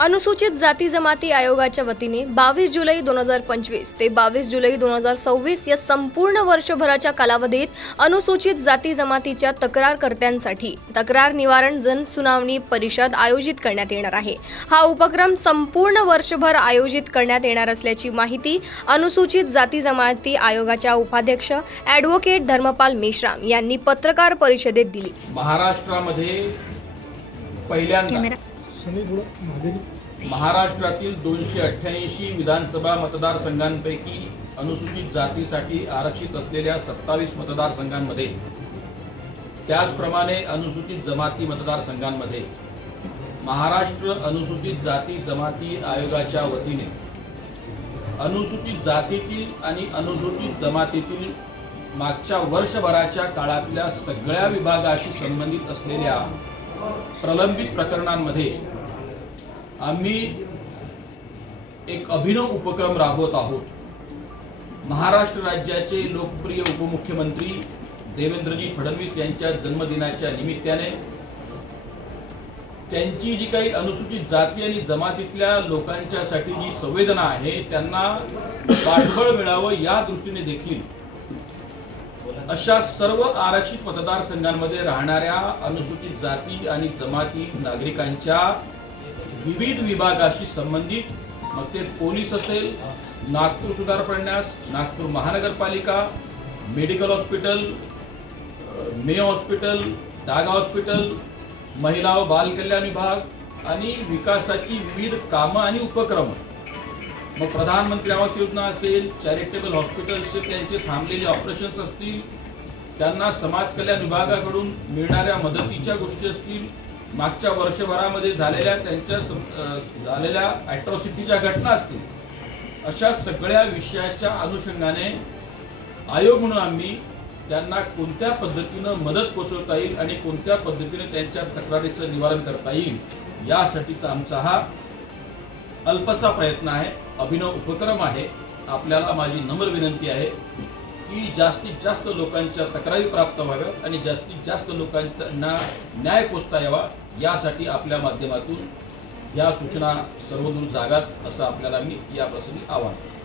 अनुसूचित जाती जमाती आयोगाच्या वतीने 22 जुलै 2025 ते 22 जुलै 2026 या संपूर्ण वर्षभराच्या कालावधीत अनुसूचित जाती जमातीच्या तक्रारकर्त्यांसाठी तक्रार निवारण जनसुनावणी परिषद आयोजित करण्यात येणार आहे। हा उपक्रम संपूर्ण वर्षभर आयोजित करण्यात येणार असल्याची माहिती अनुसूचित जाती जमाती आयोगाच्या उपाध्यक्ष ॲडव्होकेट धर्मपाल मेश्राम यांनी पत्रकार परिषदेत दिली। महाराष्ट्रामध्ये पहिल्यांदा महाराष्ट्रातील 288 विधानसभा मतदारसंघांपैकी अनुसूचित जातीसाठी आरक्षित असलेल्या 27 मतदारसंघांमध्ये त्याचप्रमाणे अनुसूचित जमाती मतदारसंघांमध्ये महाराष्ट्र अनुसूचित जाती जमाती आयोगाच्या वतीने अनुसूचित जातीतील आणि अनुसूचित जमातीतील मागच्या वर्षभराच्या काळातल्या सगळ्या विभागाशी संबंधित असलेल्या प्रलंबित प्रकरणांमध्ये आम्ही एक अभिनव उपक्रम राबवत आहोत। महाराष्ट्र राज्याचे लोकप्रिय उपमुख्यमंत्री देवेंद्रजी फडणवीस यांच्या जन्मदिनाच्या निमित्ताने त्यांची जी काही अनुसूचित जाती आणि जमातीतल्या लोकांच्यासाठी जी संवेदना आहे त्यांना पाठबळ मिळावं या दृष्टीने देखील अशा सर्व आरक्षित मतदारसंघांमध्ये राहणाऱ्या अनुसूचित जाती आणि जमाती नागरिकांच्या विविध विभागाशी संबंधित मग ते पोलीस असेल, नागपूर सुधार प्रन्यास, नागपूर महानगरपालिका, मेडिकल हॉस्पिटल, मे हॉस्पिटल, डागा हॉस्पिटल, महिला व बाल कल्याण विभाग आणि विकासाची विविध कामं आणि उपक्रम, मग प्रधानमंत्री आवास योजना असेल, चॅरिटेबल हॉस्पिटल्स त्यांचे थांबलेले ऑपरेशन्स असतील, त्यांना समाज कल्याण विभागाकडून मिळणाऱ्या मदतीच्या गोष्टी असतील, मागच्या वर्षभरामध्ये झालेल्या ॲट्रॉसिटीच्या घटना असतील, अशा सगळ्या विषयाच्या अनुषंगाने आयोग म्हणून आम्ही त्यांना कोणत्या पद्धतीनं मदत पोहोचवता येईल आणि कोणत्या पद्धतीने त्यांच्या तक्रारीचं निवारण करता येईल यासाठीचा आमचा हा अल्पसा प्रयत्न आहे, अभिनव उपक्रम आहे। आपल्याला माझी नम्र विनंती आहे की जास्तीत जास्त लोकांच्या तक्रारी प्राप्त व्हाव्यात आणि जास्तीत जास्त लोकांना न्याय पोचता यावा यासाठी आपल्या माध्यमातून या सूचना सर्वदूर जाव्यात असं आपल्याला मी या प्रसंगी आवाहन करतो।